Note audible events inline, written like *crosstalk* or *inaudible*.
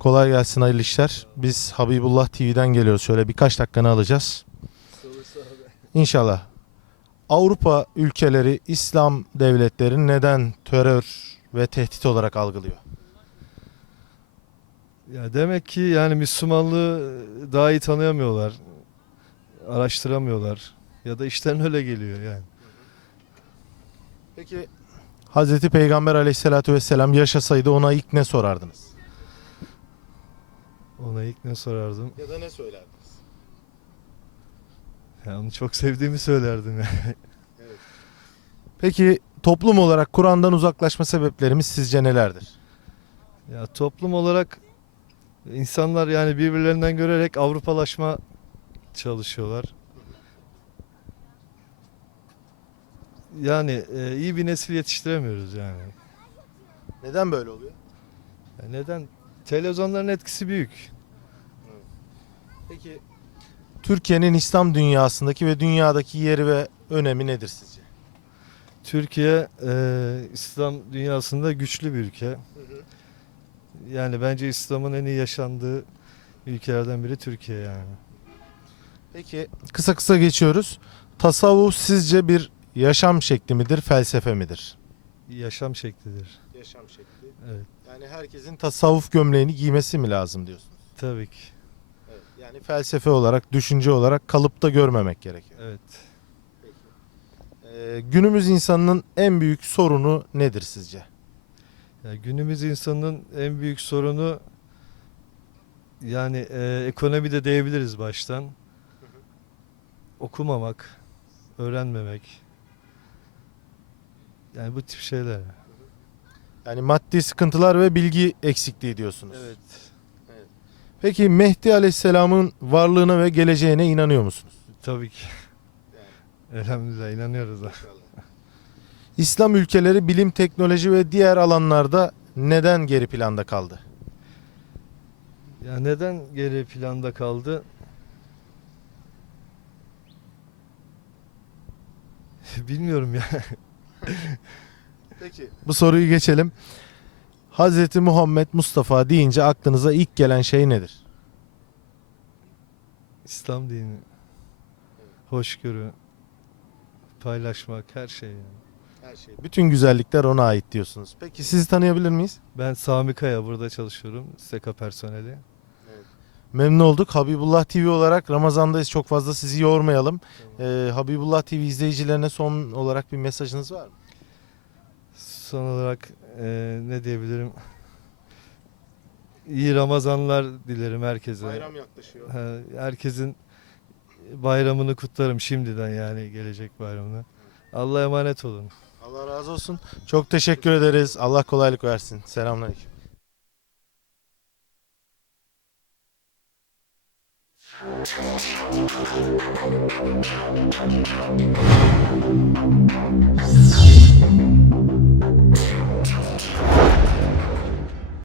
Kolay gelsin hayırlı işler. Biz Habibullah TV'den geliyoruz. Şöyle birkaç dakikanı alacağız. İnşallah. Avrupa ülkeleri İslam devletleri neden terör ve tehdit olarak algılıyor? Ya demek ki yani Müslümanlığı daha iyi tanıyamıyorlar. Araştıramıyorlar. Ya da işten *laughs* öyle geliyor yani. Peki Hazreti Peygamber aleyhissalatü vesselam yaşasaydı ona ilk ne sorardınız? Ona ilk ne sorardım? Ya da ne söylerdiniz? Ya onu çok sevdiğimi söylerdim yani. *laughs* Peki toplum olarak Kur'an'dan uzaklaşma sebeplerimiz sizce nelerdir? Ya toplum olarak insanlar yani birbirlerinden görerek Avrupalaşma çalışıyorlar. Yani e, iyi bir nesil yetiştiremiyoruz yani. Neden böyle oluyor? Ya neden? Televizyonların etkisi büyük. Peki Türkiye'nin İslam dünyasındaki ve dünyadaki yeri ve önemi nedir sizce? Türkiye e, İslam dünyasında güçlü bir ülke. Yani bence İslam'ın en iyi yaşandığı ülkelerden biri Türkiye yani. Peki kısa kısa geçiyoruz. Tasavvuf sizce bir yaşam şekli midir, felsefe midir? Yaşam şeklidir. Yaşam şekli. Evet. Yani herkesin tasavvuf gömleğini giymesi mi lazım diyorsunuz? Tabii ki. Yani felsefe olarak, düşünce olarak kalıpta görmemek gerekiyor. Evet. Ee, günümüz insanının en büyük sorunu nedir sizce? Ya günümüz insanının en büyük sorunu yani e, ekonomi de diyebiliriz baştan. Okumamak, öğrenmemek. Yani bu tip şeyler. Yani maddi sıkıntılar ve bilgi eksikliği diyorsunuz. Evet. Peki Mehdi Aleyhisselam'ın varlığına ve geleceğine inanıyor musunuz? Tabii ki. Elhamdülillah inanıyoruz da. *laughs* İslam ülkeleri bilim, teknoloji ve diğer alanlarda neden geri planda kaldı? Ya neden geri planda kaldı? *laughs* Bilmiyorum ya. Peki. Bu soruyu geçelim. Hazreti Muhammed Mustafa deyince aklınıza ilk gelen şey nedir? İslam dini. Hoşgörü, paylaşmak, her şey yani. Her şey. Bütün güzellikler ona ait diyorsunuz. Peki sizi tanıyabilir miyiz? Ben Sami Kaya burada çalışıyorum. SEKA personeli. Memnun olduk. Habibullah TV olarak Ramazan'dayız. Çok fazla sizi yormayalım. Ee, Habibullah TV izleyicilerine son olarak bir mesajınız var mı? Son olarak eee, ne diyebilirim? İyi Ramazanlar dilerim herkese. yaklaşıyor. Ha, Herkesin bayramını kutlarım şimdiden yani gelecek bayramını. Allah'a emanet olun. Allah razı olsun. Çok teşekkür ederiz. Allah kolaylık versin. Selamünaleyküm.